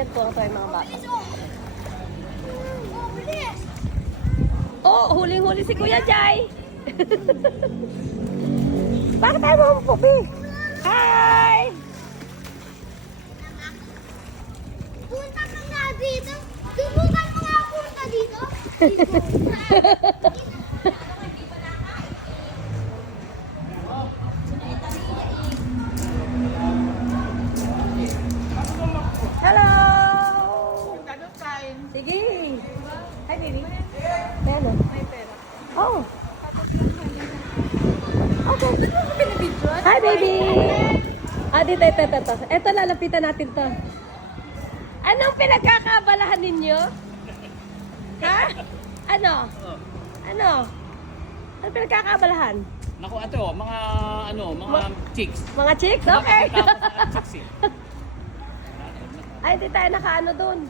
Yan po ito yung mga bata. Oh, bilis! Oh, huling-huli si Kuya Jai. Bakit tayo mga pupi? Hi! Punta ka nga dito. Subukan mo nga punta dito. Hello! Sige. Hi, baby. Meron. May pera. Oh. Okay. Hi, baby. Dito. Ito, lalapitan natin to. Anong pinagkakabalahan ninyo? Ha? Ano? Ano pinagkakabalahan? Naku, ato, mga chicks. Mga chicks? Okay. Chicks eh. Ay, hindi tayo nakaano dun.